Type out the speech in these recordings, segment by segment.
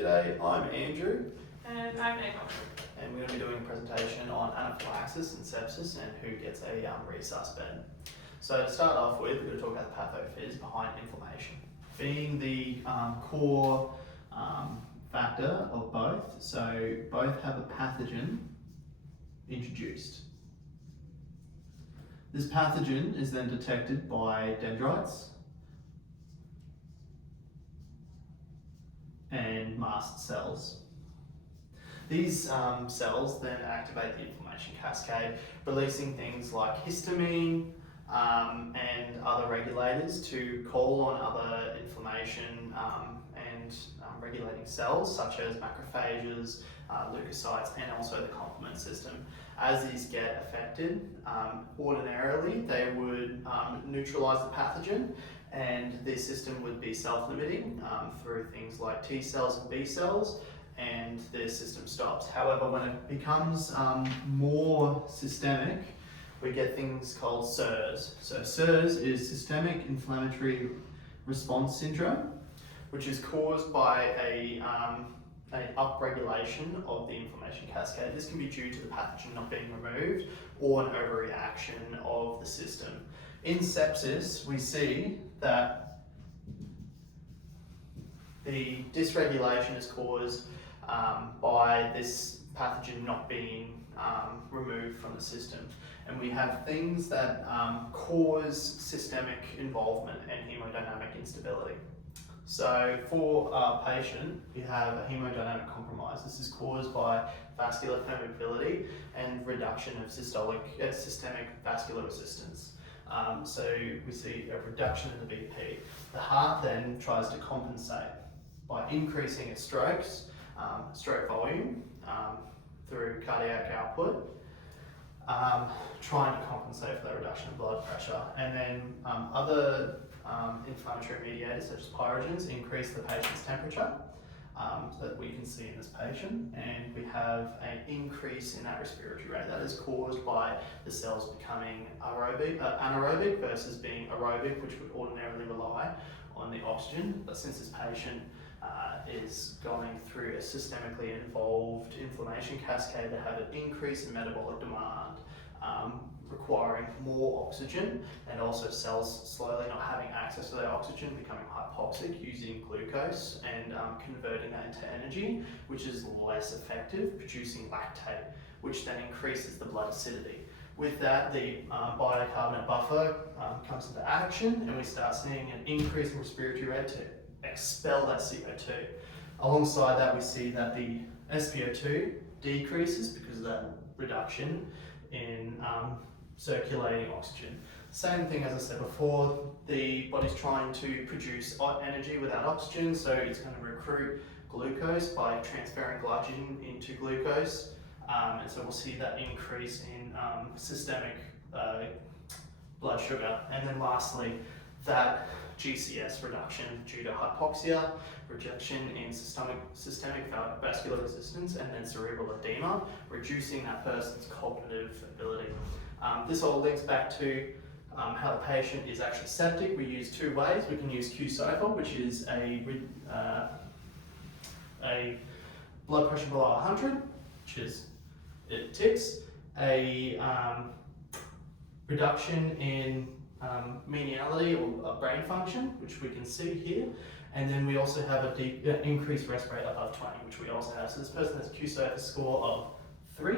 G'day, I'm Andrew, And I'm Ava. and we're going to be doing a presentation on anaphylaxis and sepsis and who gets a resus bed. So to start off with, we're going to talk about the pathophys behind inflammation, being the core factor of both. So both have a pathogen introduced. This pathogen is then detected by dendrites and mast cells. These cells then activate the inflammation cascade, releasing things like histamine and other regulators to call on other inflammation and regulating cells such as macrophages, leukocytes, and also the complement system. As these get affected, ordinarily they would neutralize the pathogen, and this system would be self-limiting through things like T cells and B cells, and the system stops. However, when it becomes more systemic, we get things called SIRS. So SIRS is Systemic Inflammatory Response Syndrome, which is caused by an upregulation of the inflammation cascade. This can be due to the pathogen not being removed or an overreaction of the system. In sepsis, we see that the dysregulation is caused by this pathogen not being removed from the system. And we have things that cause systemic involvement and hemodynamic instability. So for our patient, we have a hemodynamic compromise. This is caused by vascular permeability and reduction of systemic vascular resistance. So we see a reduction in the BP. The heart then tries to compensate by increasing its strokes, stroke volume through cardiac output, trying to compensate for that reduction in blood pressure. And then other inflammatory mediators such as pyrogens increase the patient's temperature that we can see in this patient, and we have an increase in that respiratory rate. That is caused by the cells becoming anaerobic versus being aerobic, which would ordinarily rely on the oxygen. But since this patient is going through a systemically involved inflammation cascade, they have an increase in metabolic demand, requiring more oxygen, and also cells slowly not having access to their oxygen, becoming hypoxic, using glucose and converting that into energy, which is less effective, producing lactate, which then increases the blood acidity. With that, the bicarbonate buffer comes into action, and we start seeing an increase in respiratory rate to expel that CO2. Alongside that, we see that the SpO2 decreases because of that reduction in circulating oxygen. Same thing as I said before, the body's trying to produce energy without oxygen, so it's going to recruit glucose by transferring glycogen into glucose, and so we'll see that increase in systemic blood sugar. And then lastly, that GCS reduction due to hypoxia, reduction in systemic vascular resistance, and then cerebral edema, reducing that person's cognitive ability. This all links back to how the patient is actually septic. We use two ways. We can use QSOFA, which is a blood pressure below 100, which is it ticks, a reduction in meniality or brain function, which we can see here, and then we also have a increased rest rate above 20, which we also have. So this person has a QSOFA score of 3,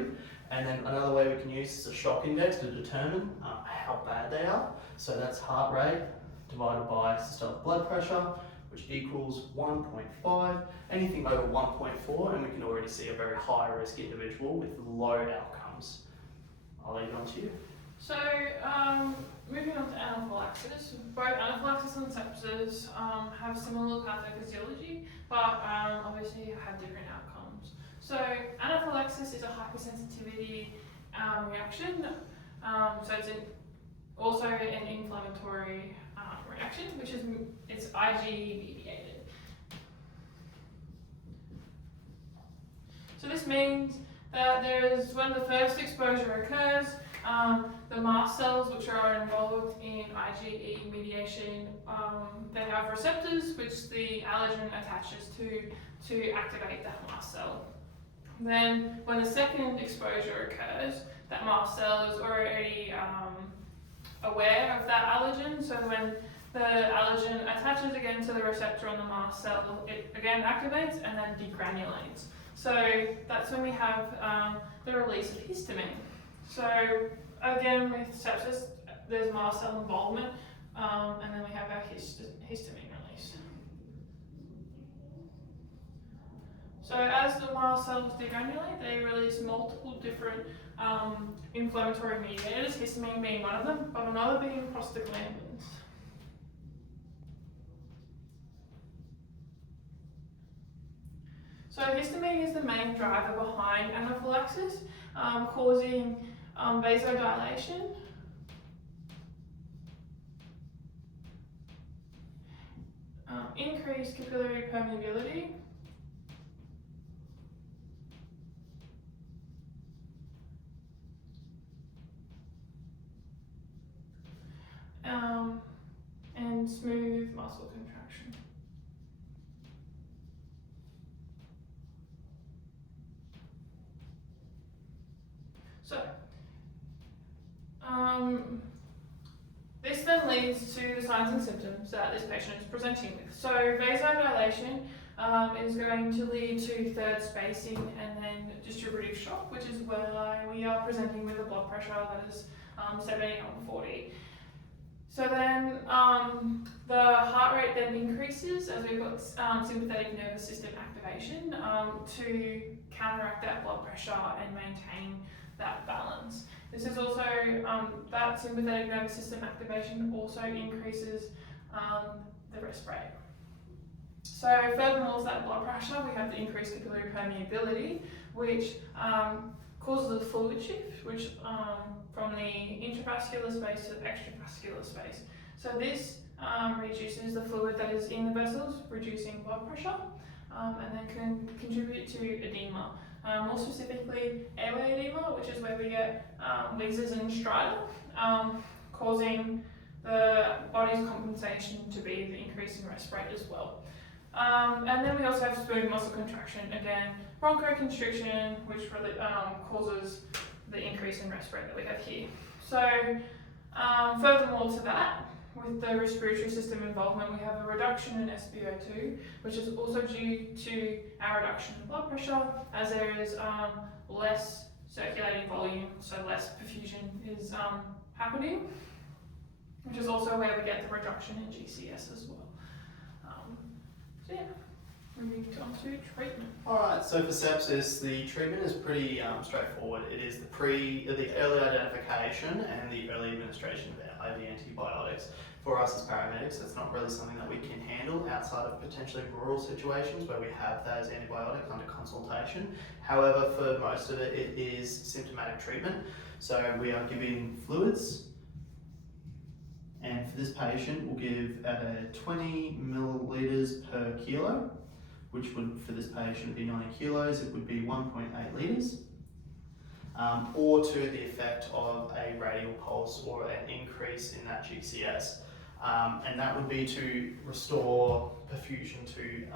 and then another way we can use is a shock index to determine how bad they are. So that's heart rate divided by systolic blood pressure, which equals 1.5. Anything over 1.4, and we can already see a very high risk individual with low outcomes. I'll leave it on to you. So, moving on to anaphylaxis. Both anaphylaxis and sepsis have similar pathophysiology, but obviously have different outcomes. So, anaphylaxis is a hypersensitivity reaction. So it's also an inflammatory reaction, which is it's IgE mediated. So this means that when the first exposure occurs, The mast cells, which are involved in IgE mediation, they have receptors which the allergen attaches to activate that mast cell. Then, when a second exposure occurs, that mast cell is already aware of that allergen. So when the allergen attaches again to the receptor on the mast cell, it again activates and then degranulates. So that's when we have the release of histamine. So again, with sepsis, there's mast cell involvement, and then we have our histamine release. So as the mast cells degranulate, they release multiple different inflammatory mediators, histamine being one of them, but another being prostaglandins. So histamine is the main driver behind anaphylaxis, causing vasodilation, increased capillary permeability, and smooth muscle contraction. So, this then leads to the signs and symptoms that this patient is presenting with. So, vasodilation is going to lead to third spacing and then distributive shock, which is where we are presenting with a blood pressure that is 70/40. So then the heart rate then increases as we've got sympathetic nervous system activation to counteract that blood pressure and maintain that balance. This is also, that sympathetic nervous system activation also increases the rest rate. So furthermore to that blood pressure, we have the increased capillary permeability, which causes a fluid shift, which from the intravascular space to the extravascular space. So this reduces the fluid that is in the vessels, reducing blood pressure, and then can contribute to edema. More specifically, airway edema, which is where we get wheezes and stridor, causing the body's compensation to be the increase in rest rate as well. And then we also have smooth muscle contraction, again, bronchoconstriction, which really causes the increase in rest rate that we have here. So, furthermore to that, with the respiratory system involvement, we have a reduction in SpO2, which is also due to our reduction in blood pressure, as there is less circulating volume, so less perfusion is happening, which is also where we get the reduction in GCS as well. So yeah, moving on to treatment. Alright, so for sepsis, the treatment is pretty straightforward. It is the early identification and the early administration of IV antibiotics. For us as paramedics, it's not really something that we can handle outside of potentially rural situations where we have those antibiotics under consultation. However, for most of it, it is symptomatic treatment. So we are giving fluids, and for this patient, we'll give at 20 millilitres per kilo, which would, for this patient, be 90 kilos, it would be 1.8 litres. Or to the effect of a radial pulse or an increase in that GCS. And that would be to restore perfusion to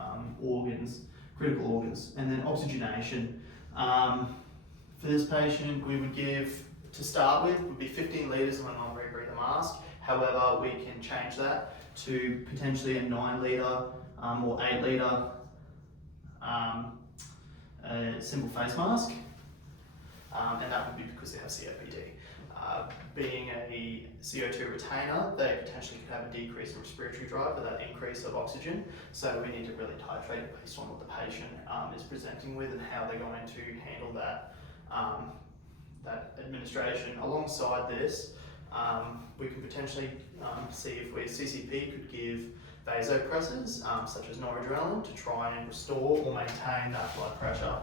organs, critical organs. And then oxygenation. For this patient, we would give, to start with, would be 15 litres on a non-rebreather mask. However, we can change that to potentially a 9 litre or 8 litre simple face mask. And that would be because they have COPD. Being a CO2 retainer, they potentially could have a decrease in respiratory drive with that increase of oxygen. So we need to really titrate it based on what the patient is presenting with and how they're going to handle that, that administration. Alongside this, we can potentially see if CCP could give vasopressors, such as noradrenaline, to try and restore or maintain that blood pressure.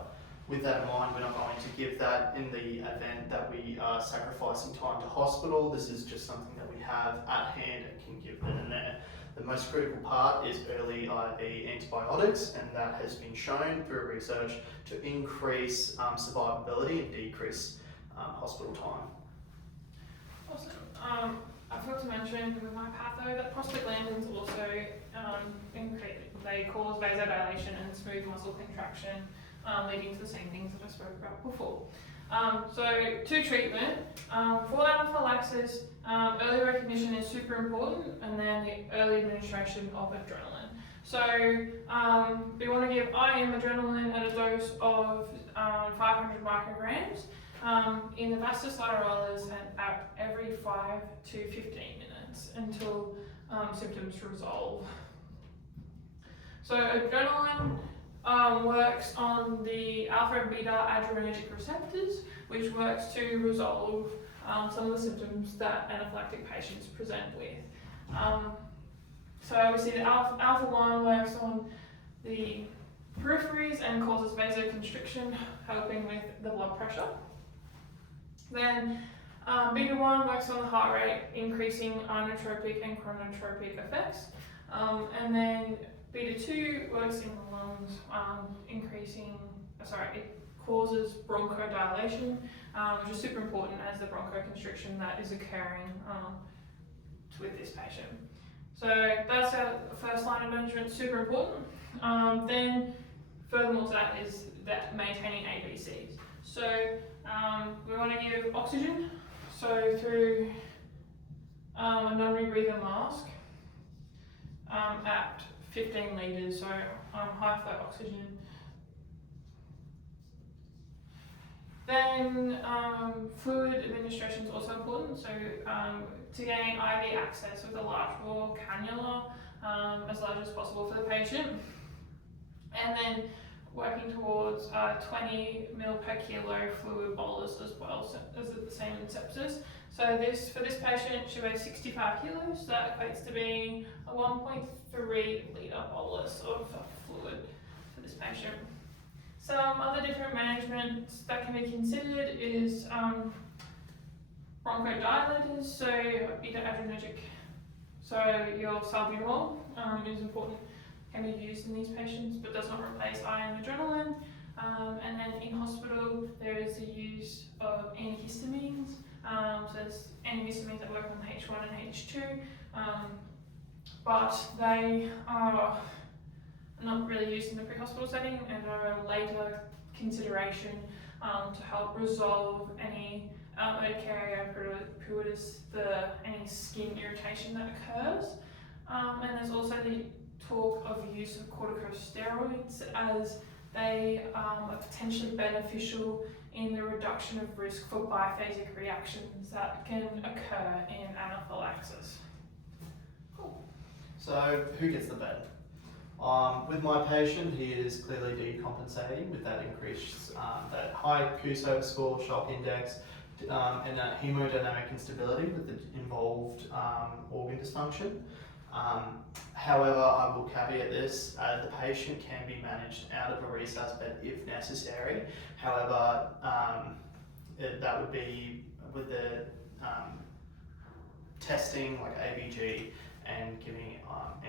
With that in mind, we're not going to give that in the event that we are sacrificing time to hospital. This is just something that we have at hand and can give then and there. The most critical part is early IV antibiotics, and that has been shown through research to increase survivability and decrease hospital time. Awesome. I forgot to mention with my patho that prostaglandins also they cause vasodilation and smooth muscle contraction, leading to the same things that I spoke about before. So to treatment, for anaphylaxis, early recognition is super important, and then the early administration of adrenaline. So we want to give IM adrenaline at a dose of 500 micrograms in the vastus lateralis at every 5 to 15 minutes until symptoms resolve. So adrenaline works on the alpha and beta adrenergic receptors, which works to resolve some of the symptoms that anaphylactic patients present with. So obviously the alpha-1 works on the peripheries and causes vasoconstriction, helping with the blood pressure. Then beta-1 works on the heart rate, increasing inotropic and chronotropic effects. And then beta-2 works in the lungs, it causes bronchodilation, which is super important as the bronchoconstriction that is occurring with this patient. So that's our first line of management, super important. Then furthermore to that is that maintaining ABCs. So we want to give oxygen, so through a non-rebreather mask at 15 litres, so high flow oxygen. Then fluid administration is also important, so to gain IV access with a large bore cannula as large as possible for the patient. And then working towards 20 ml per kilo fluid bolus as well, so as the same in sepsis. So for this patient, she weighs 65 kilos, so that equates to being a 1.3 litre bolus of fluid for this patient. Some other different managements that can be considered is bronchodilators, so beta adrenergic. So your salbutamol is important, can be used in these patients, but does not replace IM adrenaline. And then in hospital, there is the use of antihistamines. So there's antihistamines that work on H1 and H2, but they are not really used in the pre-hospital setting and are a later consideration to help resolve any urticaria pituitis, any skin irritation that occurs. And there's also the talk of the use of corticosteroids as they are potentially beneficial in the reduction of risk for biphasic reactions that can occur in anaphylaxis. Cool. So who gets the bed? With my patient, he is clearly decompensating with that increased, that high QSOVA score, shock index, and that hemodynamic instability with the involved organ dysfunction. However, I will caveat this, the patient can be managed out of a resus bed if necessary. However, that would be with the testing like ABG and giving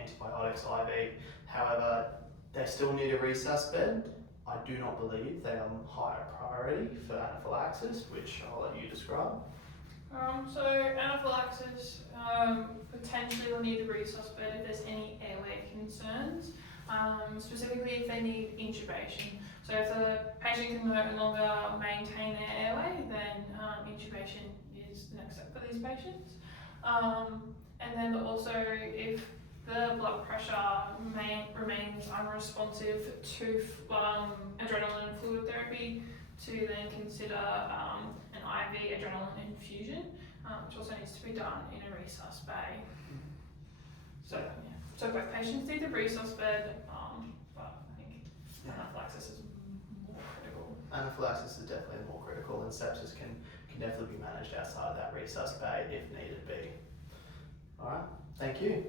antibiotics IV. However, they still need a resus bed. I do not believe they are higher priority for anaphylaxis, which I'll let you describe. So anaphylaxis potentially will need the resus bed if there's any airway concerns, specifically if they need intubation. So if the patient can no longer maintain their airway, then intubation is the next step for these patients. And then also if the blood pressure remains unresponsive to adrenaline and fluid therapy, to then consider an IV adrenaline infusion, which also needs to be done in a resus bay. So yeah, so both patients need the resus bed, but I think anaphylaxis is more critical. Anaphylaxis is definitely more critical, and sepsis can definitely be managed outside of that resus bay if needed be. Alright, thank you.